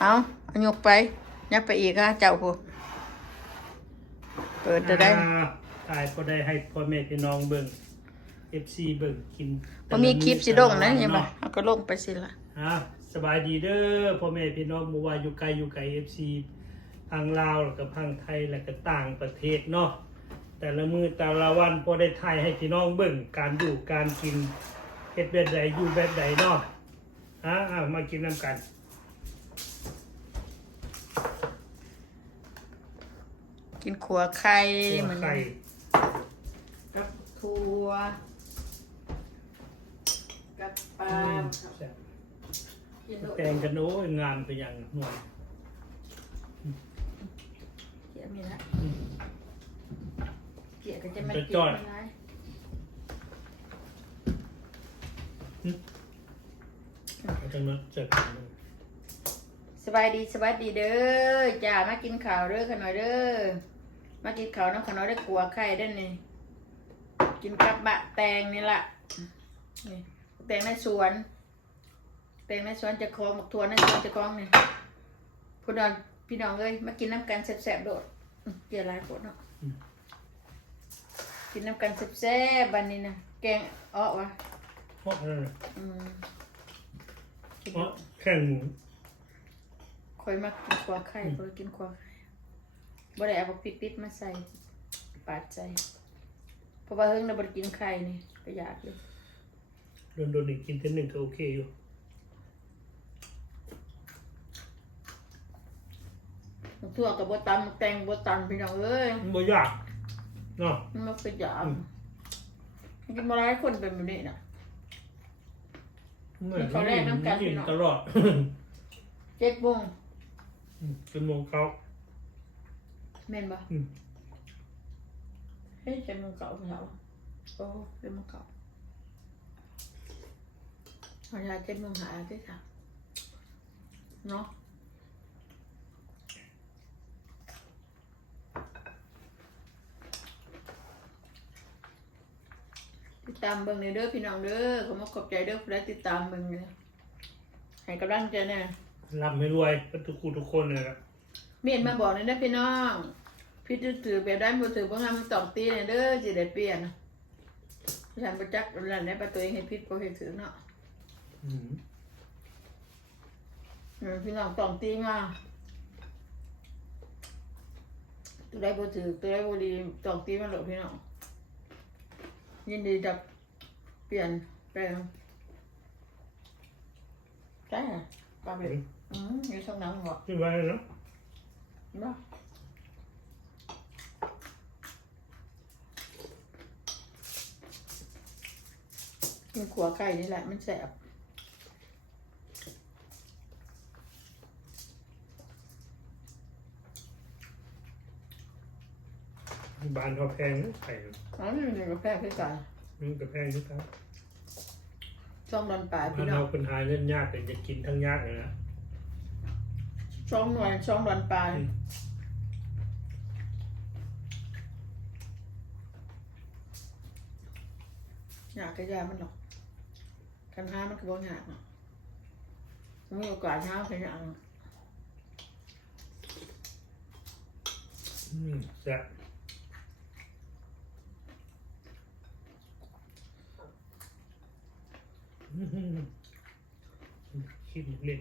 เอาเอายกไปยับไปอีกค่ะเจ้าผู้เปิดจะได้อ่าตายก็ได้ให้พ่อแม่พี่น้องเบิ่ง FC เบิ่งกินพอมีคลิปสิลงนะยังไงเอาก็ลงไปสิละอะสบายดีเด้อพ่อแม่พี่น้องบ่ว่าอยู่ไกลอยู่ไกล FC ทางลาวแล้วก็ทางไทยแล้วก็ต่างประเทศเนาะแต่ละมือแต่ละวันพอได้ถ่ายให้พี่น้องเบิ่งการอยู่การกินเฮ็ดแบบใดอยู่แบบใดเนาะอะอะมากินน้ำกัน กินขัวไข่ตัวเหมือนไข่กับทัวกับปลาอืมแซ่บกินโดดแต่งกันโอ้ยงามไปอย่างหน่วยเกี่ยมีละอืม เกี่ยก็จะไม่จะกินจอดไม่ได้เอาจังนั้นเสร็จ สบายดีสบายดีเด้อจ้ามากินข้าวเด้อขน่อยเด้อมากินข้าวน้ำขน่อยได้อขัวไข่ได้อนี่กินกับบะแตงนี่ละนี่แตงในสวน แตงในสวนจะคลองหมกทัวในสวนจะคลองนี่พี่น้องพี่น้องเอ้ยมากินน้ำกันแซ่บๆโดดอื้อเกลียร์หลายคนเนาะกินน้ำกันแซ่บๆบันนี้นะแกงอ้อวะ เพราะอะไรอืมกินเพราะแข่งหมูค อยมากินขวาไข่คอยกินขวาไข่บ่ได้เอาบักพริกปิดมาใส่ปาดใส่เพราะว่าเฮิงเราบ่ได้กินไข่นี่ก็อยากอยู่โดนโดนๆอีกกินเท่าหนึ่งก็โอเคอยู่หมกทั่วกับบ่ตำหมกแตงบ่ตำพี่น้องเอ้ยมันบ่ยากเนาะมันบ่คืออยากอืม กินบ่หลายคนเป็นแบบนี้น่ะ เหมือนเขาแลกน้ำกัน กินพี่น้องตลอด เจ็ดโมง เป็นโมงเขาแม่นบ่อืมเฮ้ยเจ็ดโมงเก่าพี่น้องโอ้เจ็ดโมงเก่าเอาอย่าเจ็ดโมงหาที่ค่ะเนาะติดตามเบิ่งในเด้อพี่น้องเด้อขอมาขอบใจเด้อผู้ใดติดตามเบิ่งเนี่ยให้กำลังใจแน่ รับไม่รวยก็ทุกคนทุกคนเลยนะเมียนมาบอกในเด้อพี่น้อง พี่ถือแบบได้บ่ถือบ่งามมันต้องตีในเด้อสิได้เปลี่ยนฉันบ่จักนั่นแหละว่าตัวเองเฮ็ดผิดบ่เฮ็ดถูกเนาะอืมเออพี่น้องต้องตีมาตัวใดบ่ถือตัวใดบ่ดีต้องตีมาโลดพี่น้องยินดีจะเปลี่ยนแปลงใช่ค่ะปลาเบ็ด อืมอยู่ช่องน้ำบ่ที่ไว้เนาะบ่กินขัวไก่นี่แหละมันแสบบานเขาแพงนะไข่อ๋อนี่มันกาแฟคือกันมันก็แพงอยู่ครับช่องดอนปลายบ้าพี่นน้อเรางเป็นหาเงินยากแช่องหน่วยช่องดอนปลายอืมอยากกระยามันหรอกคันห้ามันก็บ่อยากเนาะมันมีโอกาสห้าขยันอืมแซ่บอื้อหือคิดเล่น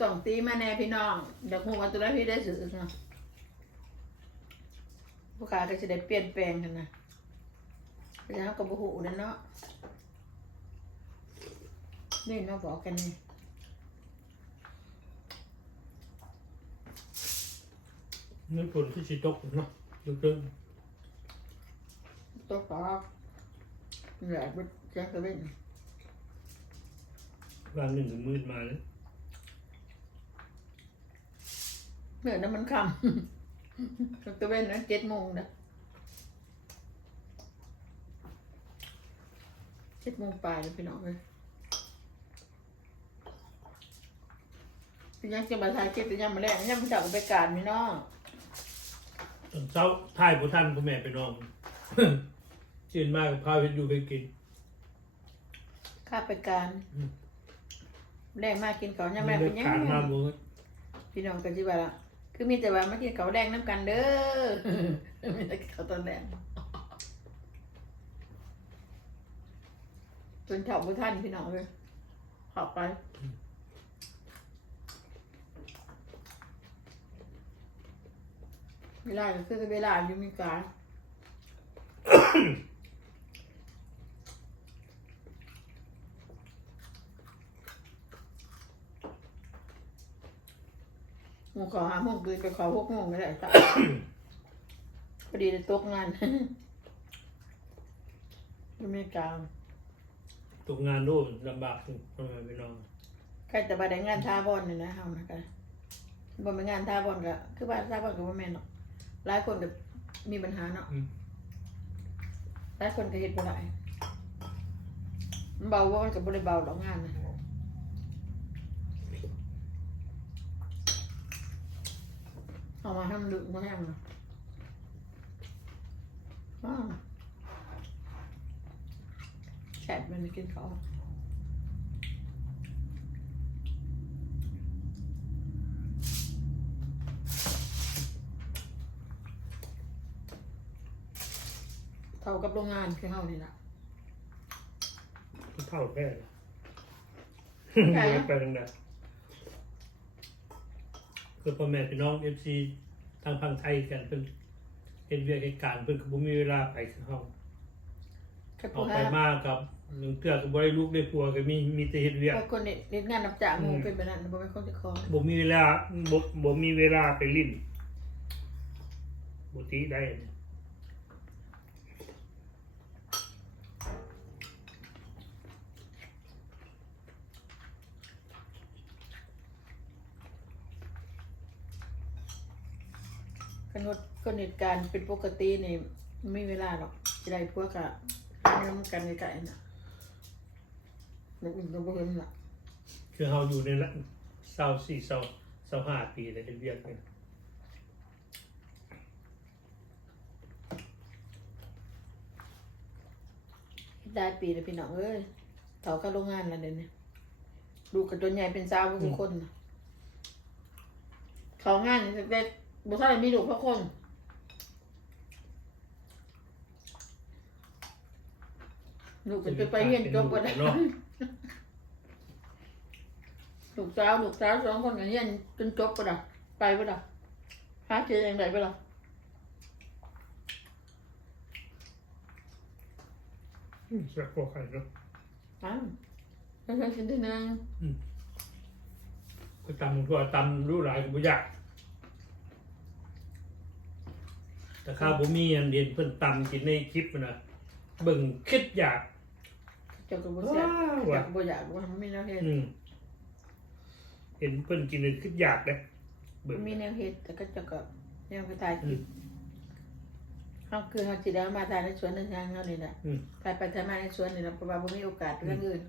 สองตีมาแน่พี่น้องเดี๋ยวคงวันตัวแรกพี่ได้สื่อเนาะผู้ขาก็จะได้เปลี่ยนแปลงกันนะพยายามกับบุหูนั่นเนาะนี่มาบอกกันนี่นึกผลที่สิตกเนาะลึกเรื่องตัวขอเหนื่อยบุแจ้งกระเว้นวางหนึ่งมืดมาเลย เหนื่อยน้ำมันคำกระเว้นนะเจ็ดโมงนะเจ็ดโมงปลายเลยพี่น้องเลยพี่ยังจะมาถ่ายคลิปพี่ยังมาแรกยังมาจับไปการพี่น้องตอนเช้าถ่ายพ่ท่านพ่อแม่ไปนอนชื่นมากกับข้าวเห็ดอยู่ไปกิน ข้าไปการอืม แรงมากกินเขาวยังมัแม่นเป็นยัง ขาดมาไงบ่พี่น้องกันจิว่าละ คือมีแต่ว่ามากินเขาวแรงน้ำกันเด้อมีแต่เขาวตอนแรงจนเฉาบุท่านพี่น้องเลยเขอบไปเวลาก็คือเวลาอยู่มีการ หมูขอหาโมงคืนไปขอหกโมงก็ได้จ้ะพอดีจะตกงานอเมริกาตกงานดูลำบากพ่อแม่พี่น้องใครแต่บ่ได้งานท่าบอลนี่นะเฮานะกันบ่เป็นงานท่าบอลก็คือว่าท่าบอลก็บ่แม่นเนาะหลายคนก็มีปัญหาเนาะอืมหลายคนก็เฮ็ดบ่ได้มันเบาว่ามันก็บ่ได้เบาดอกงานนะเอา มาให้มันดึกมาให้มันว้าวแฉะมันไม่กินเขาวเท่ากับโรงงานคือเฮานี่ล่ะเท่าแค่เลยใช่ไปทางใดคือพ่อแม่พี่น้องเอฟซี ทางพังไทยกันเพิ่นเฮ็ดเวียกเหตุการณ์เพิ่นก็บ่มีเวลาไปคือเฮาแค่อผู้อกไปหามากับหนึ่งเทื่อก็บ่ได้ลูกได้ผัวก็มีมีแต่เฮ็ดเวียกแค่คนเนี่ยเรียนงานรับจ้างหมู่เป็นแบบนั้นบ่เป็นคนที่คอบ่มีเวลาบ่บ่มีเวลาไปลิ้นบ่ติได้กัน ว่าคนเหตุการณ์เป็นปกตินี่ไม่มีเวลาหรอกจะได้พวกกะไม่ต้องกันไกลๆน่ะมันอื่นก็บ่เห็นล่ะคือเฮาอยู่ในละ24 25ปีแล้วเฮ็ดเวียกเนี่ยได้ปีแล้วพี่น้องเอ้ยเฒ่าก็โรงงานแล้วเดี๋ยวนี้ลูกกับตัวใหญ่เป็นสาวก็คือคนน่ะเขางานนี่แต่ บ่ทันได้มีลูกเพราะคน ลูกก็จะไปเรียนจบก็ได้เนาะลูกสาวลูกสาวสองคนก็เรียนจนจบก็ได้ไปก็ได้หาเจออย่างไรก็ได้อืมสักพวกกันเนาะอ้าวแล้วฉันคิดที่นึงก็ตำทั่วตำรู้หลายก็บ่ยาก แต่ข้าวบ่มีอันเดียนเพิ่นตำกินในคลิปมันน่ะเบิ่งคิดอยาก เจ้าก็บ่อยากว้าวอยากบ่อยากว่ามันมีแนวเฮ็ดอืมเห็นเพิ่นกินเลยคิดอยากเลยเบิ่มัง นมีแนวเฮ็ดแต่ก็เจ้าก็ยังไปถ่ายคลิปเฮาคือเฮาสิได้มาถ่ายในสวนในทางเฮานี่แหละอืมถ่ายไปถ่ายมาในสวนนี่แหละเพราะว่าบ่มีโอกาสเรื่องอื่น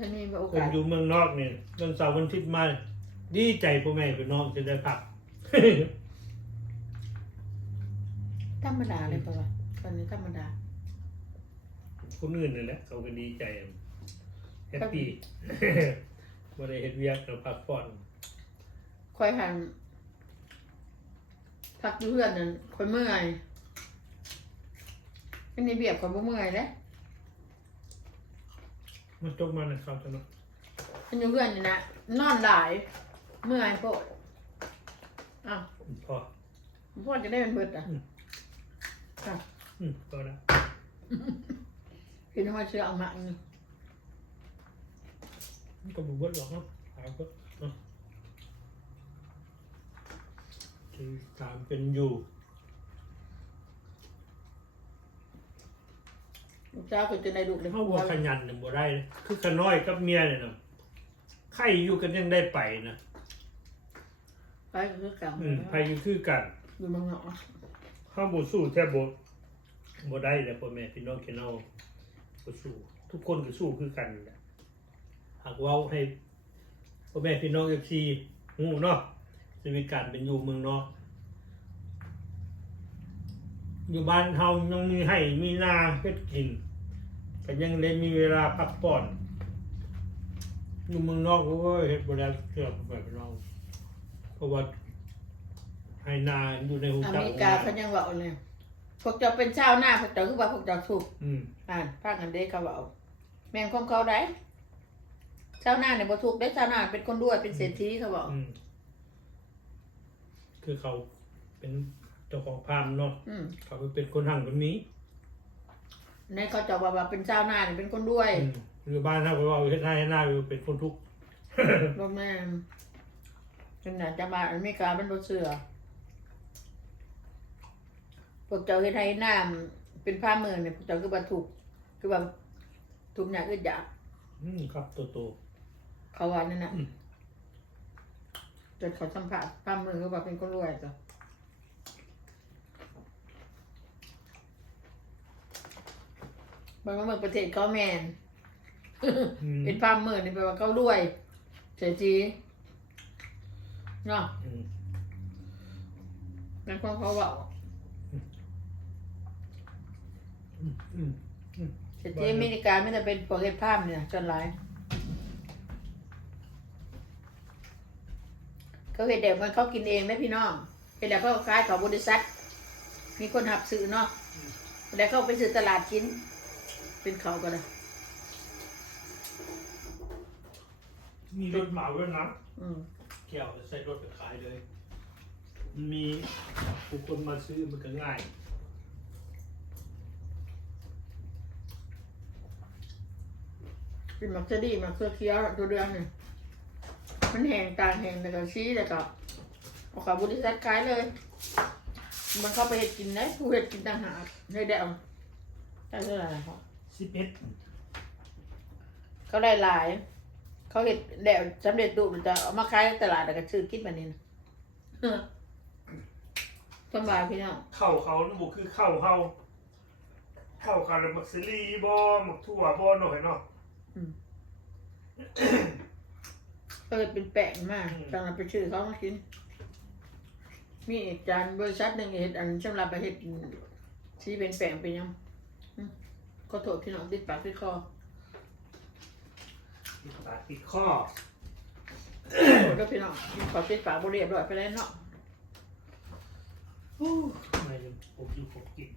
ถ้ามีโอคนกาสอยู่เมืองนอกเนี่ยวันเสาร์วันอาทิตย์มา ดีใจพ่อแม่พี่น้องจะได้พัก ธรรมดาเลยป่ะวะตอนนี้ธรรมดา คนอื่นนี่แหละเขาก็ดีใจแฮปปี้ บ่ได้เฮ็ดเวียกแล้วพักผ่อนคอยหันพักอยู่เพื่อนนั่นคอยเมื่อยอันนี้เบียบคอยบ่เมื่อยเด้มันจบมานะครับจังเนาะอันอยู่เพื่อนนี่นะนอนหลาย เมื่อยโพด อ้าวพอพ่อจะได้เป็นเบิดอะอืมอะอืมก็ได้กินหอยเชื้อเอามาอีกมันก็บ่เบิดหรอกเนาะหาก็เนาะที่ตามเป็นอยู่ลูกเจ้าก็จะได้ลูกเลยเฮาบ่ขยันเนี่ยบ่ได้เลยคือกันน้อยกับเมียเนี่ยนะใครอยู่กันยังได้ไปนะไป ก็คือเก่าอืมใครอยู่คือกันอยู่เมืองนอกข้าบ่สู้แทบบ่บ่ได้แล้วพ่อแม่พี่น้องพี่น้องบ่สู้ ทุกคนก็สู้คือกันนั่นแหละหากเว้าให้พ่อแม่พี่น้อง FC ฮู้เนาะชีวิตการเป็นอยู่เมืองนอกอยู่บ้านเฮายังมีให้มีนาเฮ็ดกินก็ยังได้มีเวลาพักผ่อนอยู่เมืองนอกเขาก็เฮ็ดบ่ได้เกือบแบบเรา เพราะว่าให้นาอยู่ในหูอจักเมริกาเขายังบอกเลยพวกเจ้าเป็นชาวนาพวกเจ้าคือว่าพวกเจ้าถูกอืมอ่านภาคกันเด้เขาบอกแม่งของเขาได้ชาวนาเนี่ยบ่ถูกได้ชาวนาเป็นคนรวยเป็นเศรษฐีเขาบอกอืมคือเขาเป็นเจ้าของฟาร์มเนาะอืมเขาเป็นคนหั่งคนนี้ในเขาเจะบอกว่าเป็นชาวนาเนี่ยเป็นคนรวยอืมหรือบ้านเฮาก็ว่าเฮ็ดนาเฮ็ดนาอยู่เป็นคนทุกข์ บ่แม่น ขนาดจะมาอเมริกามันบ่เชื่อพวกเจ้าเฮ็ดให้น้ำเป็นผ้ามือเนี่ยพวกเจ้าคือว่าถูกคือว่าถูกอย่างอื่นอยากอืมครับโตโต เขาว่านั่นน่ะอืม จนเขาสัมผัสผ้ามือก็ว่าเป็นคนรวยจ้ะบางเมืองประเทศเขาแมน อืมเป็นผ้ามือนี่แปลว่าเขารวยเสียที เนาะอืมนั่นความเขาบอกอืมอืมเสียทีอเมริกาไม่ได้เป็นพวกเฮ็ดผ้าเนี่ยจนหลายเขาเห็ดเด็กมันเขากินเองไหมพี่น้องเห็ดแล้วเขาก็ขายเขาบริษัท มีคนหับซื้อเนาะแล้วเขาไปซื้อตลาดกิน เป็นเขาก็ได้มีรถเหมาด้วยนะอืม เกี่ยวใส่รถไปขายเลยมันมีผู้คนมาซื้อมันก็ง่ายเป็นมักจะดีมักเสื้อเคี้ยวตัวเดือนเนี่ยมันแห้งตางแห้งแล้วก็ชี้แล้วก็เอาเขาบริษัทขายเลย มันเข้าไปเห็ดกินนะผู้เห็ดกินต่างหากให้ได้เอาได้เท่าไหร่ครับสิบเอ็ดเขาได้หลาย เขาเห็ดแล้วสำเร็จรูปแล้วจะเอามาขายในตลาดแล้วก็ซื้อกินแบบนี้นะสำบายพี่น้องเข้าเขานี่บุคือเข้าเฮาเข้าเขาแล้วมักซิลีบ่มักทั่วบ่หน่อยเนาะก็เลยเป็นแปลงมากอืมจังเราไปชื่อเขามากิน มีอาจารย์บริษัทหนึ่งเห็ดอันสำหรับไปเห็ดที่เป็นแปลงเป็นยังอืมขอโทษพี่น้องติดปากติดคอ ติดปากติดข้อขอโทษพี่น้องขอติดปากบริเรียบร้อยไปแล้วเนาะอู้ไม่ยังปกอยู่ปกกิน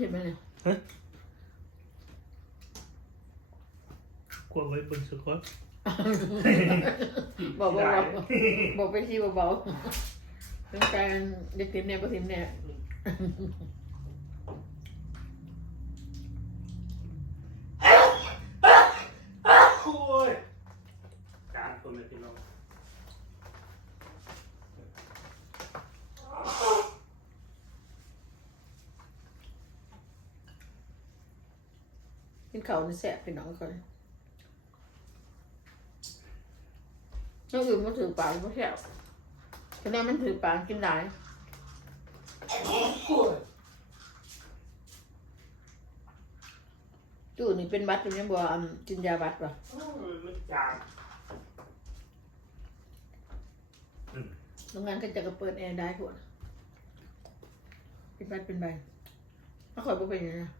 เห็นไหมเนี่ยกลัวไว้บนสุกอนบอกเบาๆบอกไปที่เบาๆต้องการเด็กทิมเนี่ยก็ทิมเนี่ย โอ้ยจานตัวแม่พี่น้อง กินเขาในแสบพี่น้องคนน้องอื่นมันถือปากมันแสบคะแนนมันถือปากกินได้จู่นี่เป็นบัตรเป็นยังบ่อืมกินยาบัตรป่ะโอ้ยมันจางโรงงานก็จะก็เปิดแอร์ได้พวกน่ะเป็นบัตรเป็นใบถ้าคอยบ่เป็นอย่างนี้นะ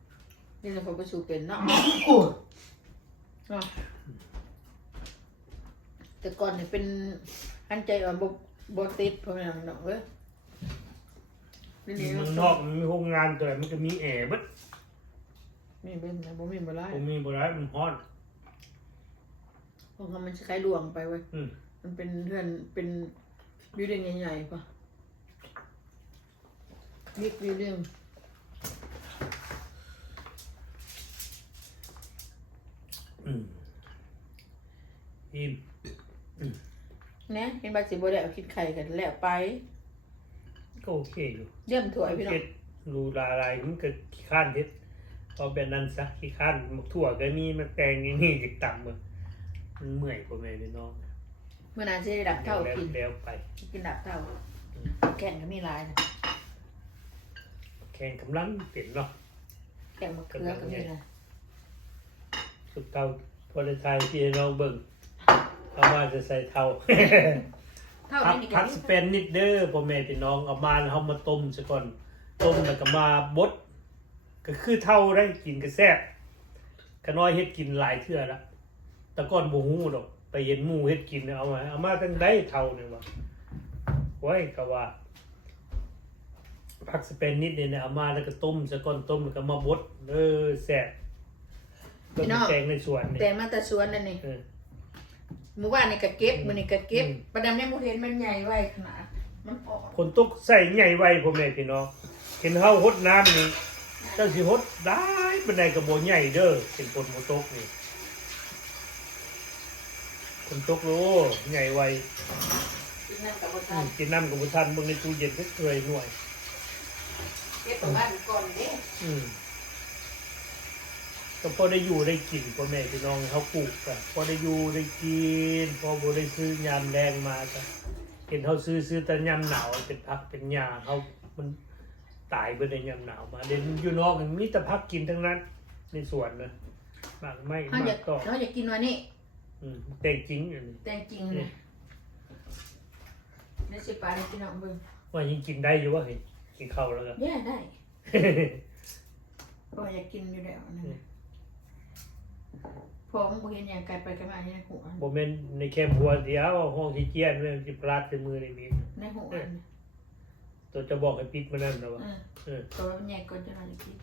นี่เราคอยไปสู่เป็นเนาะโอ้ยเนาะแต่ก่อนเนี่ยเป็นอันใจอ่อนบ่บ่ติดเพราะอย่างนั้นเว้ยนี่นี่เมืองนอกมันมีโรงงานตัวไหนมันก็มีแอร์เบิดมีเป็นนะบ่มีบ่ได้ผมมีบ่ได้มันฮ้อนเพราะว่ามันจะคล้ายดวงไปเว้ยอืม มันเป็นเพื่อนเป็นบิวดิ้งใหญ่ๆป่ะบิ๊กบิวดิ้ง อิ่มเนี่ยเห็นบาสิบ่ได้เอาคิดไข่กันแล้วไป ก็โอเคอยู่เยี่ยมถวยพี่น้อเฮ็งดรูลาลายมันก็ขี้ข้านเฮ็ดเอาแบบนั้นซะขี้ข้านหมกถั่วก็มีมันแตงอย่างนี้จากต่ำมันมันเมื่อยกว่าแม่พี่น้องเมื่อนานจะได้ดับเท่าแล้วกินแล้วไป กินดับเท่า แข่งก็มีหลายนะแข่งกำลังเป็นเนาะแข่งมะเขือก็มีนะสุดเก่าพอได้ทายพี่น้องเบิ่ง เอามาจะใส่เท่าเท่าพักนี้นี่พักสเปนนิดเด้อพ่อแม่พี่น้องเอามาเอามาต้มซะก่อนต้มแล้วก็มาบดก็คือเท่าได้กินก็แซ่บก็น้อยเฮ็ดกินหลายเทื่อละแต่ก่อนบ่ฮู้ดอกไปเห็นหมู่เฮ็ดกินเนี่ยเอามาเอามาจังได้เท่าเนี่ยว่าโอ้ยก็ว่าพักสเปนนิดเนี่ยเอามาแล้วก็ต้มซะก่อนต้มแล้วก็มาบดเออแซ่บต้มแกงในสวนนี่แต่มาแต่สวนนั่นนี่ เออเมื่อวานนี่ก็เก็บมื้อนี้ก็เก็บอืมประดำเนี่ยบ่เห็นมันใหญ่ไว้ขนาดมันออกคนตกใส่ใหญ่ไวพ่อแม่พี่น้องเห็นเฮาหดน้ำนี่เจ้าสิหดได้บันไดกระโบใหญ่เด้อเป็นคนโมตกนี่คนตกโลใหญ่ไวกินน้ำกับบ่อืทันมกินน้ำกับบุทันเบิ่งในตู้เย็นก็เคยหน่วย เก็บประมาณก่อนเด้อืม ก็พอได้อยู่ได้กินพ่อแม่พี่น้องเขาปลูกกันพอได้อยู่ได้กินพอบ่ได้ซื้อยามแรงมาก็เห็นเขาซื้อซื้อแต่ยามหนาวเป็นพักเป็นหญ้าเขามันตายไปในยามหนาวมาเด่นอยู่นอกมันมีแต่พักกินทั้งนั้น ในสวนนะบางไม่เฮาบาอยางกต่อเฮาอยากกินวันนี้อืมแต่จริงอันนี้แต่จริงๆนะนี่สิปลาให้พี่น้องเบิ่งว่ายังกินได้อยู่ว่าเห็นกินข้าวแล้วก็แย่ได้ ก็อยากกินอยู่แล้วนั่นน่ะ พอมึงบ่เห็นหยังไกลไปไกลมาอยู่ในหัวโมเมนต์ในแคมป์หัวเดียวห้องที่เจียนเนี่ยจิปลาดใส่มือในนี้ในหัวนั่นน่ะตัวจะบอกให้ปิดมานั่นนะวะเออเออตัวมันใหญ่กว่าจะเราจะกิน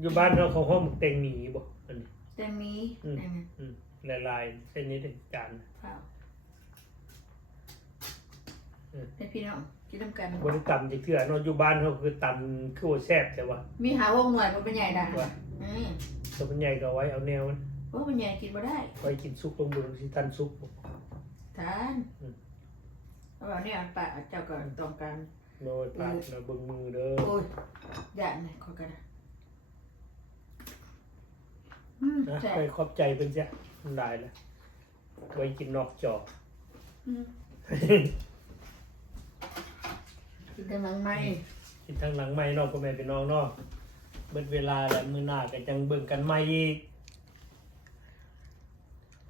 อยู่บ้านเราเขาห้องเต็งหมีบ่อันนี้แต่มีอืมนั่นน่ะอืมละลายเส้นนี้เป็นจานเปล่าเออให้พี่น้องกินน้ำกันบริกรรมจะเถื่อนอนอยู่บ้านเขาคือตำคือว่าแซ่บแต่ว่า มีหาวงหน่วยมันเป็นใหญ่ด่าว่าอืม ตัวมันใหญ่ก็เอาไว้เอาแนวมันเพราะมันใหญ่กินบ่ได้ไว้กินซุปลงบนสิทันซุป ทานอืม เอาแบบนี้อันปะเจ้าก็ต้องการโดยปากนะเบิ่งมือเด้อ โอ้ยยานนี่ขอกันนะอืมนะแซ่บไปขอบใจเป็นจ้ะมันได้แล้วไว้กินนอกจอ อืมกินแต่มังไม่กินทางหลังไม่เนอกพ่อแม่พี่น้องเนาะเบิดเวลาแล้วมื้อหน้าก็จังเบิ่งกันใหม่อีก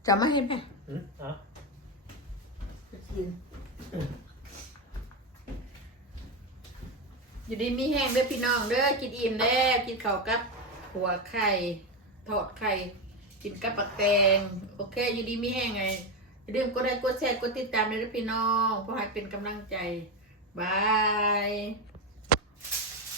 จะมาเห็นไหมอืออะจะกิน อยู่ดีมีแห้งเด้อพี่น้องเด้อกินอิ่มแล้วกินข้าวกับหัวไข่ทอดไข่กินกับปักแตงโอเค อยู่ดีมีแห้งไงอย่าลืมกดไลค์กดแชร์กดติดตามเลยนะพี่น้องเพื่อให้เป็นกำลังใจบาย